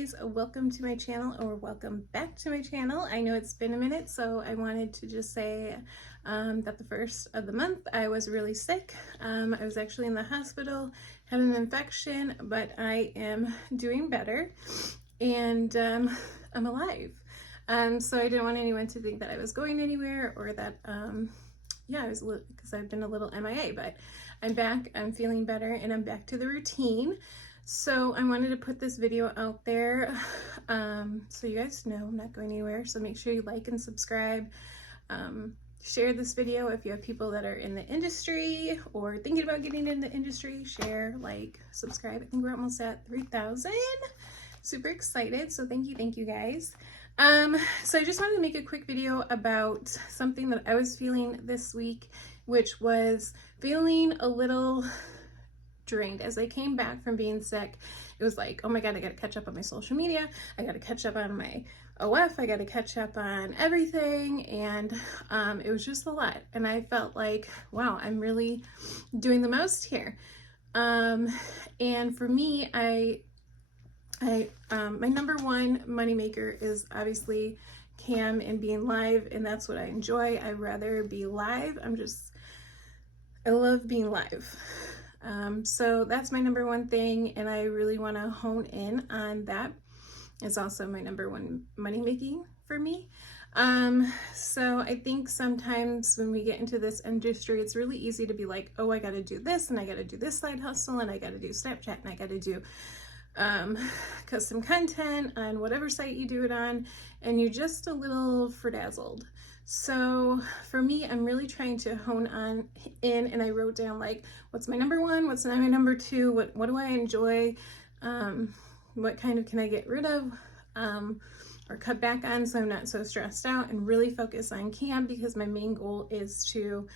guys, welcome to my channel, or welcome back to my channel. I know it's been a minute, so I wanted to just say that the first of the month I was really sick. I was actually in the hospital, had an infection, but I am doing better and I'm alive. So I didn't want anyone to think that I was going anywhere or that yeah, I was, because I've been a little MIA, but I'm back, I'm feeling better, and I'm back to the routine. So I wanted to put this video out there so you guys know I'm not going anywhere. So make sure you like and subscribe. Share this video if you have people that are in the industry or thinking about getting in the industry. Share, like, subscribe. I think we're almost at 3,000. Super excited. So thank you guys. So I just wanted to make a quick video about something that I was feeling this week, which was feeling a little drained. As I came back from being sick, it was like, oh my god, I gotta catch up on my social media, I gotta catch up on my OF, I gotta catch up on everything, and it was just a lot, and I felt like, wow, I'm really doing the most here. And for me, my number one moneymaker is obviously cam and being live, and that's what I enjoy. I'd rather be live. I love being live. So that's my number one thing, and I really want to hone in on that. It's also my number one money making for me. So I think sometimes when we get into this industry, it's really easy to be like, oh, I got to do this, and I got to do this side hustle, and I got to do Snapchat, and I got to do custom content on whatever site you do it on, and you're just a little frazzled. So for me, I'm really trying to hone on in, and I wrote down like, what's my number one, what's my number two, what do I enjoy, what kind of can I get rid of or cut back on so I'm not so stressed out, and really focus on cam, because my main goal is to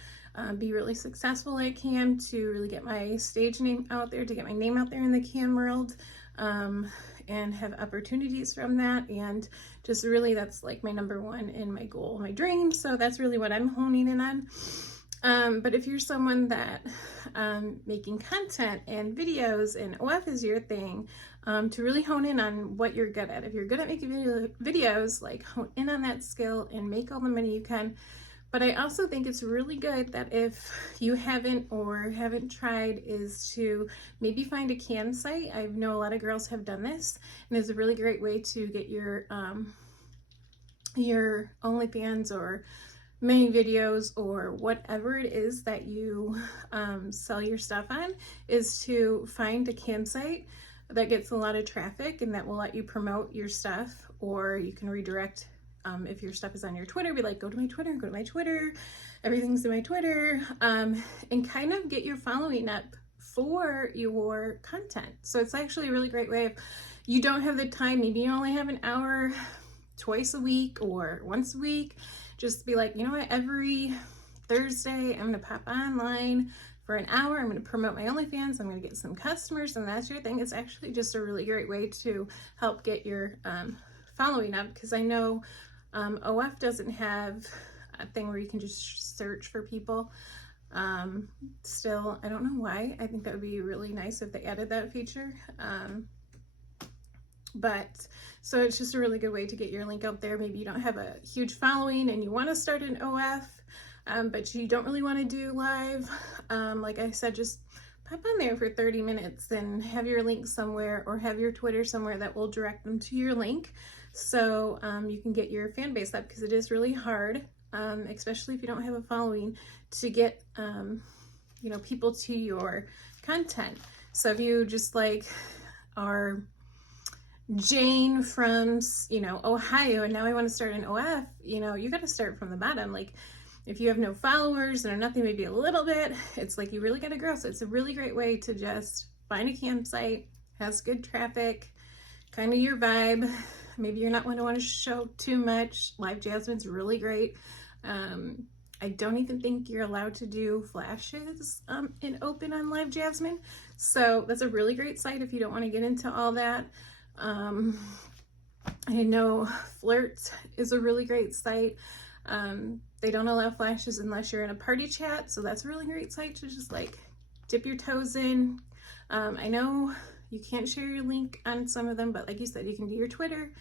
be really successful at cam, to really get my stage name out there, to get my name out there in the cam world, and have opportunities from that, and just really that's like my number one and my goal, my dream. So that's really what I'm honing in on. But if you're someone that making content and videos and OF is your thing, to really hone in on what you're good at. If you're good at making videos, like hone in on that skill and make all the money you can. But I also think it's really good that if you haven't tried, is to maybe find a cam site. I know a lot of girls have done this, and it's a really great way to get your OnlyFans or mini videos or whatever it is that you sell your stuff on, is to find a cam site that gets a lot of traffic and that will let you promote your stuff, or you can redirect. If your stuff is on your Twitter, be like, go to my Twitter, everything's in my Twitter, and kind of get your following up for your content. So it's actually a really great way. If you don't have the time, maybe you only have an hour twice a week or once a week, just be like, you know what, every Thursday I'm gonna pop online for an hour, I'm gonna promote my OnlyFans, I'm gonna get some customers, and that's your thing. It's actually just a really great way to help get your following up, because I know OF doesn't have a thing where you can just search for people. Still, I don't know why. I think that would be really nice if they added that feature. But so it's just a really good way to get your link out there. Maybe you don't have a huge following and you want to start an OF, but you don't really want to do live. Like I said, just pop on there for 30 minutes and have your link somewhere, or have your Twitter somewhere that will direct them to your link, so you can get your fan base up, because it is really hard, especially if you don't have a following, to get you know, people to your content. So if you just like are Jane from, you know, Ohio, and now I want to start an OF, you know, you got to start from the bottom. Like, if you have no followers or nothing, maybe a little bit, it's like you really got to grow. So it's a really great way to just find a campsite, has good traffic, kind of your vibe. Maybe you're not one to want to show too much. Live Jasmine's really great. I don't even think you're allowed to do flashes in open on Live Jasmine. So that's a really great site if you don't want to get into all that. I know Flirt is a really great site. They don't allow flashes unless you're in a party chat, so that's a really great site to just like dip your toes in. I know You can't share your link on some of them, but like you said, you can do your Twitter,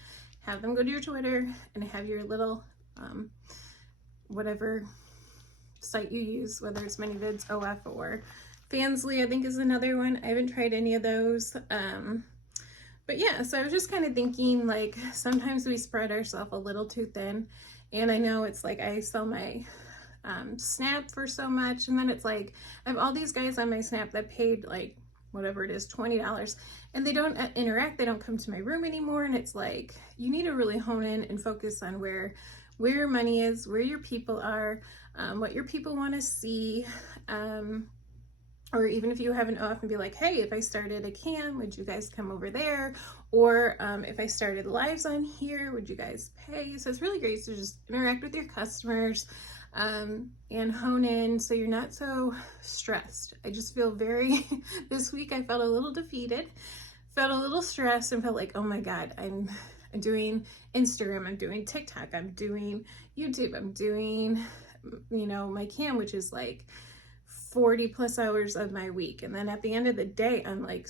have them go to your Twitter and have your little, whatever site you use, whether it's ManyVids, OF, or Fansly, I think is another one. I haven't tried any of those. But yeah, so I was just kind of thinking, like, sometimes we spread ourselves a little too thin. And I know it's like I sell my Snap for so much, and then it's like I have all these guys on my Snap that paid like whatever it is, $20, and they don't interact, they don't come to my room anymore. And it's like, you need to really hone in and focus on where your money is, where your people are, what your people want to see. Or even if you have an OF and be like, hey, if I started a cam, would you guys come over there? Or if I started lives on here, would you guys pay? So it's really great to just interact with your customers and hone in so you're not so stressed. I just feel this week I felt a little defeated, felt a little stressed, and felt like, oh my God, I'm doing Instagram, I'm doing TikTok, I'm doing YouTube, I'm doing, my cam, which is like 40 plus hours of my week. And then at the end of the day, I'm like,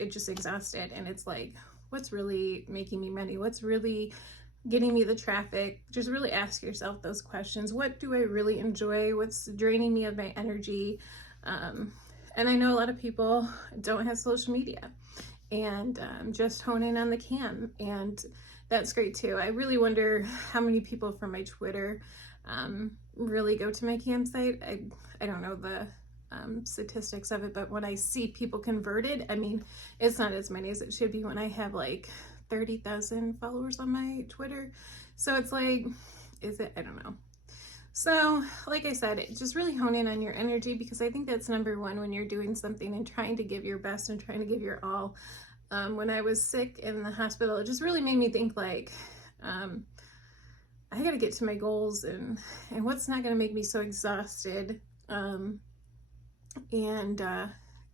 it just exhausted. And it's like, what's really making me money? What's really getting me the traffic? Just really ask yourself those questions. What do I really enjoy? What's draining me of my energy? And I know a lot of people don't have social media and just hone in on the cam. And that's great too. I really wonder how many people from my Twitter really go to my campsite. I don't know the statistics of it, but when I see people converted, I mean, it's not as many as it should be when I have like 30,000 followers on my Twitter. So it's like, is it? I don't know. So like I said, just really hone in on your energy, because I think that's number one when you're doing something and trying to give your best and trying to give your all. When I was sick in the hospital, it just really made me think like, I got to get to my goals and what's not going to make me so exhausted and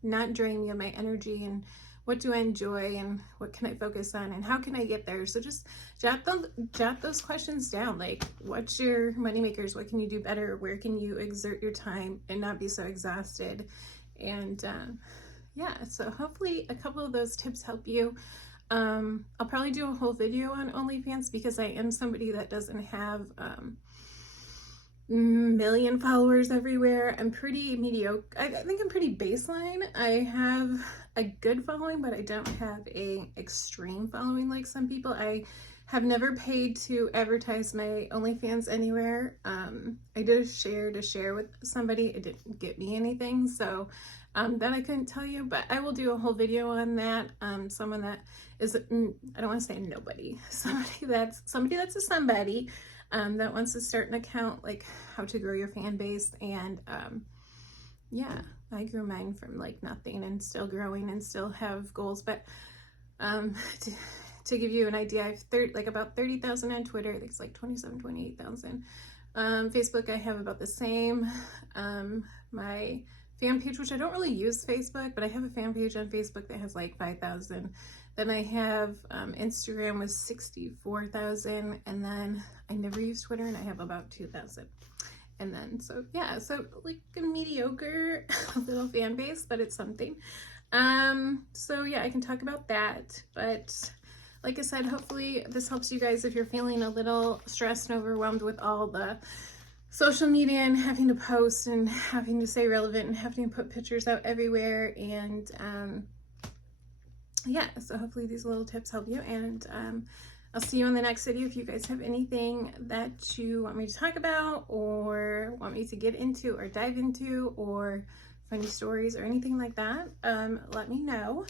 not drain me of my energy, and what do I enjoy and what can I focus on and how can I get there. So just jot those questions down. Like, what's your money makers? What can you do better? Where can you exert your time and not be so exhausted? And yeah, so hopefully a couple of those tips help you. I'll probably do a whole video on OnlyFans because I am somebody that doesn't have million followers everywhere. I'm pretty mediocre. I think I'm pretty baseline. I have a good following, but I don't have a extreme following like some people. I have never paid to advertise my OnlyFans anywhere. I did a share with somebody. It didn't get me anything, so that I couldn't tell you, but I will do a whole video on that. Someone that is, I don't want to say nobody, somebody that's a somebody that wants to start an account, like how to grow your fan base. And yeah, I grew mine from like nothing and still growing and still have goals. But to give you an idea, I have about 30,000 on Twitter. I think it's like 27, 28,000. Facebook, I have about the same. My fan page, which I don't really use Facebook, but I have a fan page on Facebook that has like 5,000. Then I have Instagram with 64,000, and then I never use Twitter, and I have about 2,000. And then, so yeah, so like a mediocre little fan base, but it's something. So yeah, I can talk about that. But like I said, hopefully this helps you guys if you're feeling a little stressed and overwhelmed with all the social media and having to post and having to stay relevant and having to put pictures out everywhere. And yeah, so hopefully these little tips help you, and I'll see you in the next video. If you guys have anything that you want me to talk about or want me to get into or dive into, or funny stories or anything like that, let me know.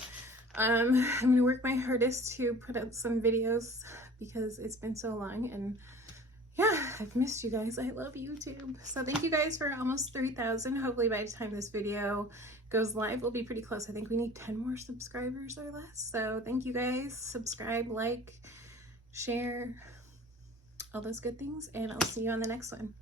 I'm gonna work my hardest to put out some videos because it's been so long, and yeah, I've missed you guys. I love YouTube. So thank you guys for almost 3,000. Hopefully by the time this video goes live, we'll be pretty close. I think we need 10 more subscribers or less. So thank you guys. Subscribe, like, share, all those good things, and I'll see you on the next one.